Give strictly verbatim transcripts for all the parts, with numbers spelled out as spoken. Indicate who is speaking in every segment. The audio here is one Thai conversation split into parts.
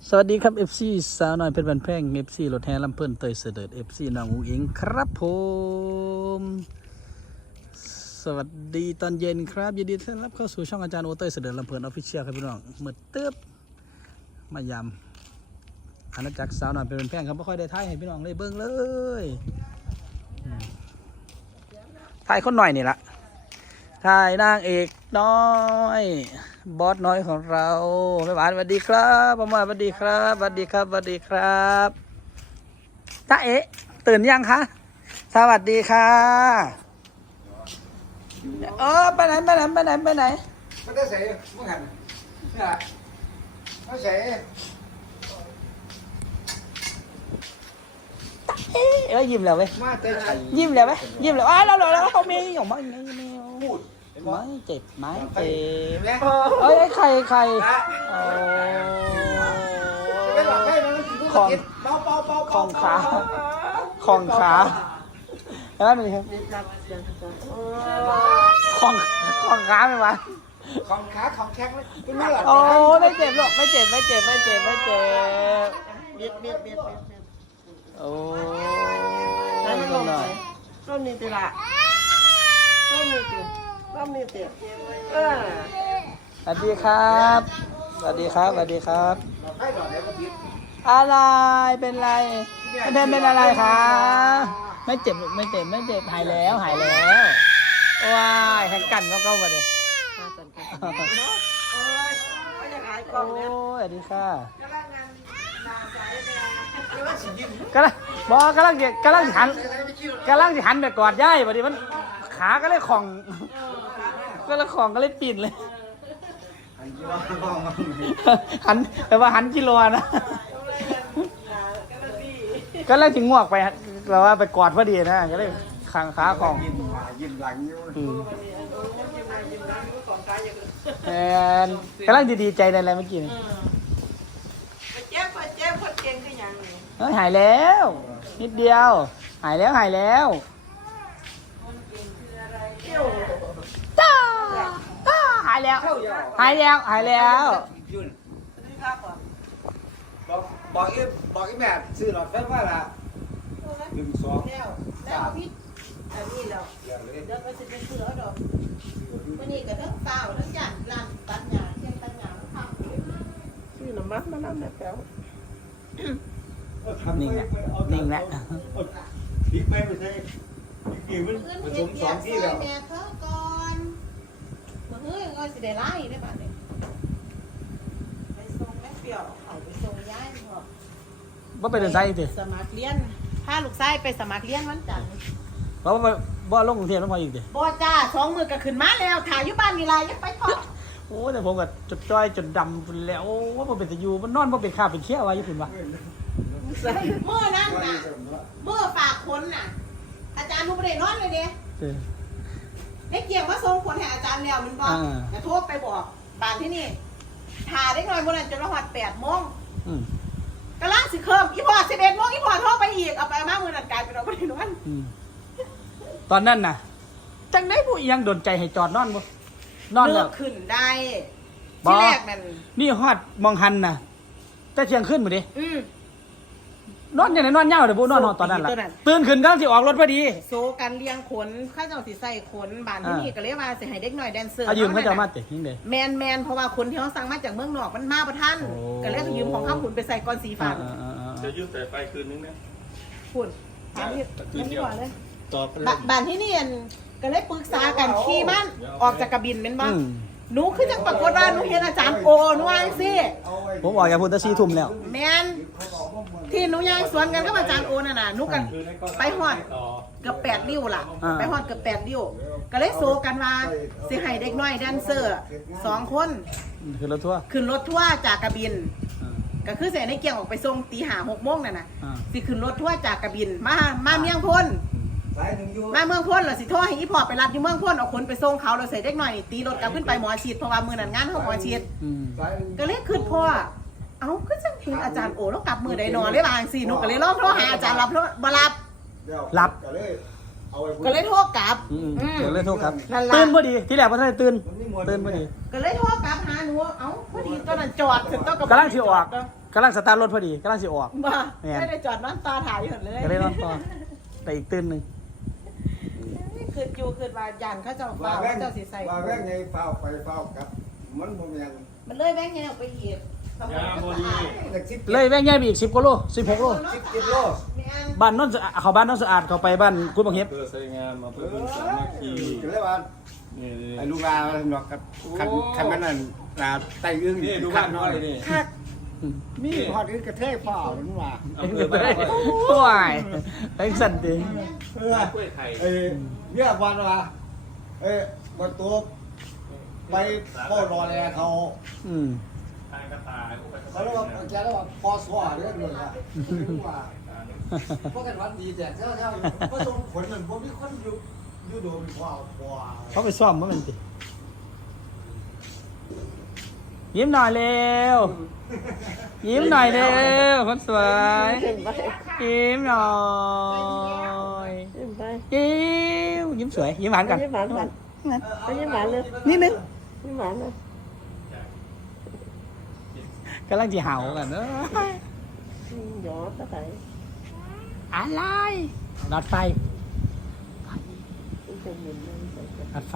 Speaker 1: สวัสดีครับ เอฟ ซี สาวน้อยเพชรบันแพง เอฟ ซี รถแห่ลำเพิ่นเตยเสด็จ เอฟ ซี น้องอุ้งอิงครับผมสวัสดีตอนเย็นครับยินดีต้อนรับเข้าสู่ช่องอาจารย์โอเตยเสด็จลำเพิ่นออฟฟิเชียลครับพี่น้องเมื่อเติบมายำอาณาจักรสาวน้อยเพชรบันแพงครับไม่ค่อยได้ถ่ายให้พี่น้องเลยเบิ้งเลยถ่ายคนหน่อยนี่ละถ่ายนางเอกน้อยบอสน้อยของเราแม่หวานสวัสดีครับพ่อมาสวัสดีครับสวัสดีครับสวัสดีครับจ้าเอ๋ตื่นยังคะสวัสดีค่ะเออไปไหนไปไหนไปไหนไปไหน
Speaker 2: ไม่ได้ใส่ไม่หันนี่ไม่ใส่
Speaker 1: เอ๊ะเอ้ยยิ้มแล้วเว้ย
Speaker 2: มาแต่ใส่
Speaker 1: ยิ้มแล้วเว้ยยิ้มแล้วอ้าวเราเราเราเขามีของมันไม่ไม่
Speaker 2: พูด
Speaker 1: ไม่เจ็บไม่เจ็บ
Speaker 2: เนี่ย
Speaker 1: เอ้ยใครใครโอ้
Speaker 2: ไม่หลับให้นะของเบาเบาเบา
Speaker 1: ของขาของขาแล้วนี่ครับของของขาไหมวะ
Speaker 2: ของขาของแข็งเลยไม่หลับ
Speaker 1: โอ้ไม่เจ็บหรอกไม่เจ็บไม่เจ็บไม่เจ็บไม่เจ็บ
Speaker 3: เบียดเบียดเบียดเบียด
Speaker 1: โอ้
Speaker 3: แล้วมันลง
Speaker 1: ห
Speaker 3: ไหน
Speaker 1: น่อย
Speaker 3: ร่มนี่ตีละร่มนี่ตีร่มนี่ตีเออ
Speaker 1: สวัสดีครับสวัสดีครับสวัสดีครับ
Speaker 2: ให้หลอดแล้วก็พิษ
Speaker 1: อะไรเป็นไรเป็นเป็นเป็นอะไรคะไม่เจ็บไม่เจ็บไม่เจ็บหายแล้วหายแล้วว้ายแข่งกันก็เข้ามาเลย
Speaker 3: มาสันกันโอ้ยไม่อยากหายกล้
Speaker 1: โอ้
Speaker 3: องเนี่ย
Speaker 1: ยสวัสดีค่ะ
Speaker 3: กำลังงานนาใจเนี่ย
Speaker 2: แล้วสิยิ้ม
Speaker 1: กำลังบอกกำลังจะกำลังจะหันกำลังจะหันไปกอดย่ายพอดีมันขาก็เลยของก็เลยของก็เลยปิ่นเลย
Speaker 2: อันนี้ว่าบ้องมัน
Speaker 1: หันแต่ว่าหันกิโลนะก็เลยถึงงวกไปเราว่าไปกอดพอดีนะก็เลยขางขาของ
Speaker 2: ยิ้มมายิ้มหลังอยู่
Speaker 1: อืมแอนกำลังดีใจในอะไรเมื่อกี้นี่
Speaker 3: เจ็บพอเจ็บพอเก่งคืออย่างนี้
Speaker 1: เฮ้ยหายแล้ว นิดเดียว หายแล้วหายแล้ว
Speaker 3: เที่ยว
Speaker 1: ต้าต้าหายแล้ว หายแล้วหายแล้ว
Speaker 2: ยุ่น
Speaker 3: นี่ข้าก่อน
Speaker 2: บอกบอกอีบอกอีแม่ซื้อหลอดไฟฟ้าละหนึ่งสอง
Speaker 3: แล้วแล้วพี่อันนี้แล้ว
Speaker 2: เดี๋ยวเลย
Speaker 3: เดี๋ยวก็จะเป็นเสือดอกวันนี้ก็ทั้งเปล่าทั้งจานร้านตัดหญ้าเชียงตัดหญ้าทำชื่อน้ำมันมาแล้วแม่แป๋ว
Speaker 1: นิ่งแหละนิ่งแหละ
Speaker 2: พลิกไม่ไปใช่พลิกมัน
Speaker 3: เพื่อน
Speaker 2: ผส
Speaker 3: เฮ็ด
Speaker 2: ม
Speaker 3: เบี
Speaker 2: ส
Speaker 3: ย
Speaker 2: อง
Speaker 3: ร์
Speaker 2: ที่
Speaker 3: ซอ
Speaker 2: แล้
Speaker 3: ยว แม่เขาก่อนมาเฮ้ยก็สิได้ไล่ได้ป่ะเนี่ยไปส่งแม่เปรี้ยวเขาไปส่งย้ายพ่อ
Speaker 1: ว่าไปเดินสายสิ
Speaker 3: สมัครเรียนพาลูกชายไปสมัครเรียนวันจันทร์
Speaker 1: เพราะว่าบ่ลงกรุงเทพแล้วพออีกดิ
Speaker 3: บ่จ้าสองมือก็ขึ้นมาแล้วถ่ายอยู่บ้านมีไรยังไปพ่อ
Speaker 1: โอ้แต่ผมก็จดจ้อยจนดำจนแล้วว่าบ่เป็นตะยูมันนอนบ่เป็นข้าวเป็นเขี้ยวไว้ญี่ปุ่นวะ
Speaker 3: เมื่อนั้นน่ะเมื่อฝากคนน่ะ อาจารย์นุบเดนอนเลยเด้
Speaker 1: เออ
Speaker 3: ได้เกี่ยงมาส่งคนให้อาจารย์แล้วมันบอก
Speaker 1: อ่า
Speaker 3: จะโทรไปบอกบ้านที่นี่ถ่าได้หน่อยบนนั้นจนรหัสแปดโมง
Speaker 1: อืม
Speaker 3: กำลังสิเคิมอีพอสิบเอ็ดโมงอีพอโทรไปอีกเอาไปมามือนันกลายเป็นเราไม่ได้นอน
Speaker 1: อืมตอนนั้นน่ะจังได้ผู้อีหยังโดนใจให้จอดนอนบ่นอนแล้
Speaker 3: เลิ
Speaker 1: ว
Speaker 3: กขึ้นได้
Speaker 1: บ่
Speaker 3: ที่แรกนั่น
Speaker 1: นี่ฮอดมองหันน่ะแต่เที่ยงขึ้นบ่ดิ
Speaker 3: อืม
Speaker 1: นอนอย่างไหนนอนเหย้าเด้อบ่นอนนอนตอนนั้นล่ะ
Speaker 3: ตอนนั้น
Speaker 1: ตื่นขึ้นกำลังสิออกรถพอดี
Speaker 3: โซกันเลี้ยงขนข้าเจ้าสิใส่ขนบ้านที่นี่ก็เรียกว่าสิให้เด็กหน่อยแดนเซอร์
Speaker 1: อายืมเขาจะเอามาเตะยิงเด้
Speaker 3: แมนแมนเพราะว่าคนที่เขาสั่งมาจากเมืองนอกมันมาประท่าน
Speaker 1: โอ้
Speaker 3: ก็เลยยืมของข้าวขุนไปใส่ก้อนสีฟ้า
Speaker 1: อ่าๆ
Speaker 4: จะยืมแต่ไฟคืนนึงนะ
Speaker 3: ขุนถามที่ถามที่ก่อนเลย
Speaker 4: ต่อไป
Speaker 3: บบ้านที่นี่อันก็เลยปรึกษากันขี่มันออกจากกระบินเป็น
Speaker 1: ๆ
Speaker 3: บ้า
Speaker 1: อืม
Speaker 3: หนูคือจังปรากฏว่าหนูเห็นอาจารย์โอหนูว่าจังสิ
Speaker 1: ผมออกจากพุทธศรีทุ่มแล้ว
Speaker 3: แมนที่หนูยังสวนกันกับอาจารย์โอน่ะนะหนูกันไปหอด
Speaker 4: ต่อ
Speaker 3: เกือบแปดริ้วล่ะ
Speaker 1: อ่า
Speaker 3: ไปหอดเกือบแปดริ้วก็เลยโซกันว่าสิให้เด็กน้อยแดนเซอร์สองคน
Speaker 1: คือรถทัวร์
Speaker 3: ขึ้นรถทัวร์จากกระบิน
Speaker 1: อ่า
Speaker 3: ก็คือเสียในเกี่ยงออกไปส่งตีหาหกโมงนั่นน่ะ
Speaker 1: อ่า
Speaker 3: สิขึ้นรถทัวร์จากกระบิน มามาเมืองพ้น
Speaker 2: สายหนึ่งอยู่
Speaker 3: มาเมืองพ้นเหรอสิโทรให้อีพอไปรับอยู่เมืองพ้นเอาคนไปส่งเขาเราใส่เด็กน้อยนี่ตีรถกลับขึ้นไปหมอชีดเพราะว่ามือนั้นงานเขาหมอชีด
Speaker 1: อืม
Speaker 2: สายหนึ่ง
Speaker 3: ก็เลยขึ้นพ่อเอ้าก็จังเห็นอาจารย์โอแล้วกลับมือใดนอนเลยบางสิหนูก็เลยลองโทรหาอาจารย์รับแล้วบ่รับ
Speaker 1: รับ
Speaker 2: ก็เลยเอาไว้
Speaker 3: ก็เลยโทรกลับ
Speaker 1: อืม
Speaker 3: อืม
Speaker 1: เดี๋ยวเลยโทรครับ
Speaker 3: นั่นล่ะ
Speaker 1: ตื่นพอดีที่แรกว่าท่านได้ตื่นตื่นพอดี
Speaker 3: ก็เลยโทรกลับหาหนูเอ้าพอดีตอนนั้นจอดถึงต้องกับ
Speaker 1: กำลังสิออกกำลังสตาร์ทรถพอดีกำลังสิออก
Speaker 3: บ้า
Speaker 1: แม่น
Speaker 3: ไม่ได้จอดนอนตาถ่ายอยู่เลย
Speaker 1: ก็เลยนอนต่อแต่อีกตื่นหนึ่ง
Speaker 3: คืออยู่คือว่ายันเขาเจ้า
Speaker 2: ว่า
Speaker 3: ฟ้า
Speaker 2: แว่ง
Speaker 3: เขาเจ้าสีใส่
Speaker 2: ว่าแว่งไงเฝ้าไปเฝ้ากับมันบ่แม่น
Speaker 3: มันเลยแม่งยังไปเหยียบ
Speaker 4: ยาโมดี
Speaker 2: จากสิบ
Speaker 1: เลยแว่งแง่ไปอีกสิบกว่าโลสิบหกโล
Speaker 2: สิบเจ็ดโล
Speaker 3: แม่ง
Speaker 1: บ้านโนนสะอาดเขาบ้านโนนสะอาดเขาไปบ้านกุดบังเฮ็บ
Speaker 4: เพื่อใช้งานมา
Speaker 2: เอ
Speaker 4: เพื่อ
Speaker 2: อ
Speaker 4: เป็นสามัคคี
Speaker 2: ก็เลยว่า
Speaker 4: นี่นี่
Speaker 2: ไอ้ลูกลาเนาะกับคันคันมันนั่นลาไตอึ้ง
Speaker 4: นี่ดูบ้านน้อยนี่
Speaker 2: คักมีฮอดอึ้งกระเทยเปล่ามันว่า
Speaker 4: อำเภอบ้านน้อย
Speaker 1: โอ้ยไอ้สันติ
Speaker 2: เออก
Speaker 4: ล้วยไข่
Speaker 2: เอ้เนี่ยวันว่าเอ้วันตัวไปพ่อรอแลเขา
Speaker 1: อืม
Speaker 4: ตายกระต่าย
Speaker 2: เขาเรียกว่าแกเรียกว่าพอสวาเรื่องเงินอะว่าพวกกันวันดีแจกเจ้าเจ้าก็ส่งผลเหมือนพวกที่คนอยู่อยู่โดนพ่อพ่อ
Speaker 1: เขาไปซ่อมมั้งมันติยิ้มหน่อยเร็วยิ้มหน่อยเร็วคนสวยยิ้มหน่อย
Speaker 5: ยิ้มไป
Speaker 1: ยิ้มยิ้มสวยยิ้มหวานกัน
Speaker 5: ยิ้มหวานก่อน ไปยิ้มหวานเลย
Speaker 1: นิดนึง
Speaker 5: ยิ้มหวานเลย
Speaker 1: กำลังจะเห่ากันเนอะ
Speaker 5: อืมหยอดก็ใส่
Speaker 1: อะไรหลอดไฟ
Speaker 5: เป็นหมื่นเลยใส่ไป
Speaker 1: หลอดไฟ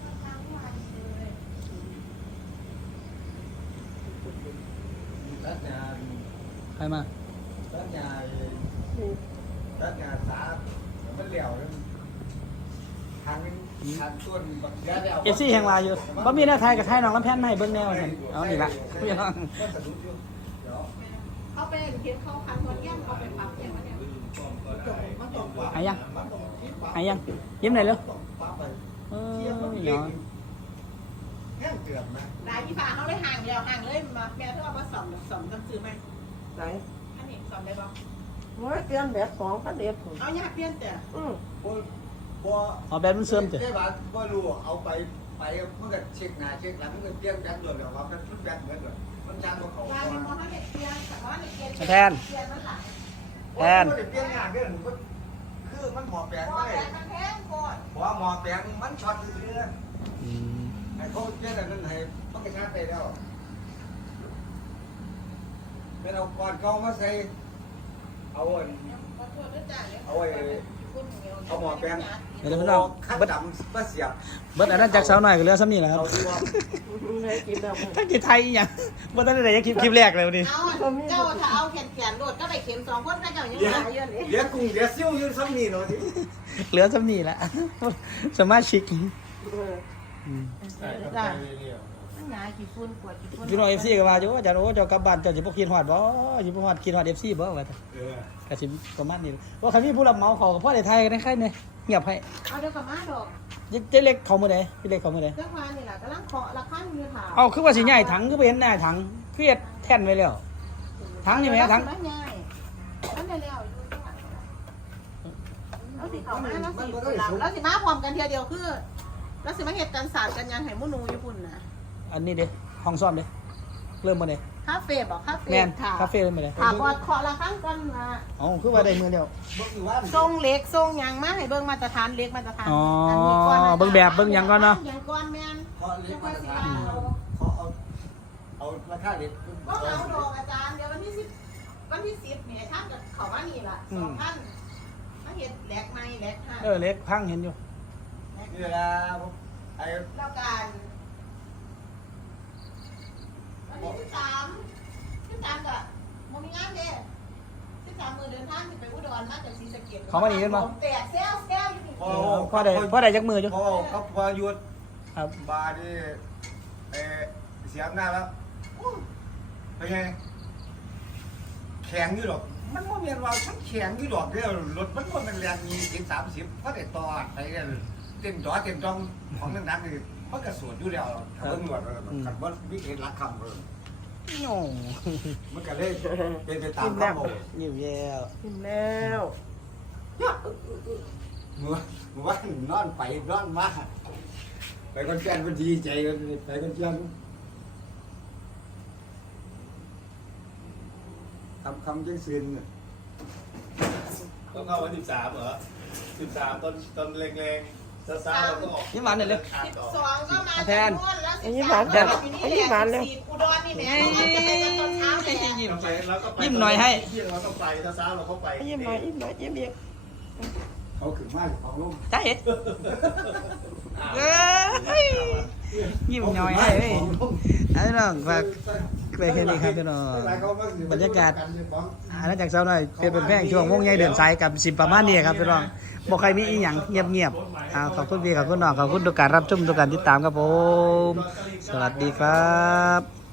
Speaker 1: ใครมา
Speaker 2: ตัดงาน
Speaker 5: นี่
Speaker 2: ตัดงานสามันเหลวทางทางต้นบักยาเดียว
Speaker 1: เอฟซีแห่งลายอยู่บ่มีแนวไทยกับไทยน้องลำแพนมาให้เบิ่งแนวกันเอานี่ละพี่น้อง
Speaker 3: เขาไปเขียนเข้าคันคนเยี่ยมเขาไปปรับเยี่ยมวะเนี่ยจบมาจบกว่า
Speaker 1: หายยังหายยังยิ้มหน่อยเร็ว
Speaker 2: ปั๊บไป
Speaker 1: เออ
Speaker 2: เทียบมัน
Speaker 1: นี่
Speaker 2: เล็ก
Speaker 1: เนาะ
Speaker 2: แห้งเกือบนะ
Speaker 3: ลายที่ฟ้าเขาเลยห่างเดียวห่างเลยมาแม่เธอเอามาสอมสอมจำซื้อไหม
Speaker 5: ใส่
Speaker 3: อันนี้สอมได้ป่ะ
Speaker 5: โอ้ยเตรียมแบบสองพันเดียวผม
Speaker 3: เอายาเปลี่ยนแต่
Speaker 5: อืม
Speaker 2: บ่บ่
Speaker 1: เอาแบบมันเสื่อมจ้ะ
Speaker 2: ได้บาทบ่รู้เอาไปไปมันก็เช็คหน้าเช็คหลังมันก็เตรียมกันด้วยแล้วว่ามันทุกแบบเหมือนกันมันจางบ่เข้า
Speaker 3: ลาย
Speaker 2: ก่อ
Speaker 3: มัน
Speaker 2: น
Speaker 3: มองเขาเห็นเปลี่ยนแต่ว่าเนี่ยเปลี่ยน
Speaker 1: แทน
Speaker 3: เปลี่ยนมันหลัง
Speaker 1: แทน
Speaker 2: โอ้ยบ่ได้เปลี่ยนยากเด้อมันคือมันหมอแปลง
Speaker 3: พอ
Speaker 2: ไว้
Speaker 3: แต่มันแพงก่อน
Speaker 2: บ่หมอแปลงมันช็อตซื่อ
Speaker 1: อืม
Speaker 2: ๆให้เขาเปลี่ยนอันนั้นให้มันก็ชาร์จได้แล้วเป็นเอาก่อนเก่ามาใส่เอาอัน
Speaker 3: ขอโทษด้วยจ้ะเนี่ย
Speaker 2: เอาไว้เอาหมอแปลง
Speaker 1: เดี๋ยวพี่น้อง
Speaker 2: ขั้น
Speaker 1: เบิด
Speaker 2: ดำมาเสียบ
Speaker 1: เบิดอันนั้นจากสาวหน่อยก็เหลือซ้ำนี่แหละครับ
Speaker 2: เอาตัว
Speaker 5: เลยกินแบบ
Speaker 1: ตั้งกี่ไทยอีหยังบ่ทันได้คลิปคลิปแรกเลยวันนี้
Speaker 3: เอาเจ้าถ้าเอาแขนแขนโดดก็ไปเข็มสองคนก็เจ้ายัง
Speaker 2: เลี้ย
Speaker 3: หาเยอะเลย
Speaker 2: เลี้ยกุ้งเลี้ยซิ่วอยืนซ้ำนี่เนาะที่
Speaker 1: เหลือซ้ำนี่แหละสมาชิก
Speaker 5: เออ
Speaker 4: ใช่ครับไปเรื่อย
Speaker 3: มันหนาขี้ฝุ่นกวดขี้ฝุ่น
Speaker 1: พี่น้อง เอฟ ซี ก็ว่าอยู่อาจารย์โอ้เจ้ากลับบ้านเจ้าสิบ่คิดฮอดบ่สิบ่ฮอดคิดฮอด เอฟ ซี บ่ว่าแต่
Speaker 2: เออ
Speaker 1: ก็สิประมาณนี้ว่าคันมีผู้รับเหมาเขาก็พอได้ไทยกันได้ใครเนี่ยเงียบให้
Speaker 3: เอาเดี๋ยวกับมาดอก
Speaker 1: เจ๊เล็กเขามื้อใดพี่เล็กเขามื้อใด
Speaker 3: เจ้าควานนี่แหละกำลังเคาะราคาอยู่ถาม
Speaker 1: เอาคือว่าสิใหญ่ถังคือไปเห็นหน้าถังเฟียดแท่นไว้แล้วถังนี่แหมถัง
Speaker 3: มันง่ายมันได้แล้วอยู่ข้างหลังแล้วสิเขามาแล้วสิแล้วสิมาพร้อมกันเทียเดียวคือแล้วสิมาเฮ็ดกันศาสตร์กันยันให้มุนูอยู่พุ่นนะ
Speaker 1: อันนี้เด้ห้องซ่อมเด้เริ่มมื้อใด
Speaker 3: คาเฟ่บอกคาเฟ่
Speaker 1: แม่น
Speaker 3: ถาม
Speaker 1: คาเฟ่เริ่มมื้อใด
Speaker 3: ถามว่าเคาะราคาก่อนมา
Speaker 1: เอ๋อคือว่าได้มื้อเดียว
Speaker 2: บ่คือว่า
Speaker 3: ทรงเล็กทรงหยังมาให้เบิ่งมาตรฐานเล็กมาตรฐาน
Speaker 1: อ๋อ
Speaker 3: นี้ก่อนนะ
Speaker 1: เบิ่งแบบเบิ่งหยังก่อนเนาะ
Speaker 3: หยังก่อนแม่น
Speaker 2: เพราะเล็กมาตรฐานเขาเอาเอาราคาเล็ก
Speaker 3: บ่เอาดอกอาจารย์เดี๋ยววันที่สิบวันที่สิบเนี่ยท่านกับเขาว่านี่ล่ะสองท่านมาเฮ็ดแหลกไม้แหลกห้า
Speaker 1: เออเล็กพังเห็นอยู่
Speaker 2: นี่แหละไอ้
Speaker 3: แล้วกันวันที่สิบสามสิบสามก็บ่มีงานเด้สิบสามมื้อเดินทางสิไปอุดรมาจากศรีสะเกษผมแตกแซวแซวอยู่นี่
Speaker 2: พอ
Speaker 1: เออพอได้พอได้จักมืออยู่
Speaker 2: พอเขาพอหยุด
Speaker 1: ครับ
Speaker 2: บาดีเออเสียหน้าแล้วเป็นไงแข็งอยู่หรอกมันบ่แม่นว่าทั้งแข็งอยู่ดอกเด้อรถมันบ่แม่นแรงยี่สิบ สามสิบเพราะได้ต่อไปเนี่ยเต็มจอเต็มจองของนั้นๆนี่มันก็สวนอยู่แล้วถ้าเบิ่งหนวดคันบ่วิเคราะห์รักคำเบิ่ง
Speaker 1: โอ้
Speaker 2: มันก็เลยเป็นไปตามคำบอก
Speaker 1: ยิ้มแย้ว
Speaker 5: กินแล้ว
Speaker 2: เมื่อเมื่อวานนอนไปนอนมาไปคนแก่นคนดีใจกันไปคนเชียงทำคำจังซึน
Speaker 4: ๆต้องเข้าวันสิบสามเหรอสิบสามต้นต้นแรงๆซ่าๆแล้วก็ออก
Speaker 1: ยิ้มหวานหน่อยเร็ว
Speaker 3: สิบสองก็มา
Speaker 1: แทน
Speaker 3: จากนวดแล้ว
Speaker 5: อันนี้หวาน
Speaker 3: เดี๋
Speaker 5: จั
Speaker 3: ยว
Speaker 5: งอันนี้หวานเลย
Speaker 3: อุดรนี่แหม่จะไปกันตอนเช้าเลย
Speaker 1: ยิ้ม
Speaker 4: เราไปเราก็ไป
Speaker 1: ยิ้มหน่อยให้
Speaker 4: เที่ยงเราต้องไปถ้าเช้าเราก็ไป
Speaker 5: ยิ้มหน่อยยิ้มหน่อยยิ้มอีก
Speaker 2: เขาขึ้นมาเขาลง
Speaker 1: จ้าเห็ดเอ้ยยิ้มหน่อยให้เว้ยเอาพี่น้องฝากไปแค่นี้ครับพี่น้องบรรยากาศอาณาจักรสาวน้อยเพชรเป็นแพงช่วงวงใหญ่เดินสายกับสิบประมาณนี้ครับพี่น้องบอกใครมีอีหยังเงียบๆเอาขอบคุณพี่ขอบคุณน้องขอบคุณทุกการรับชมทุกการติดตามครับผมสวัสดีครับ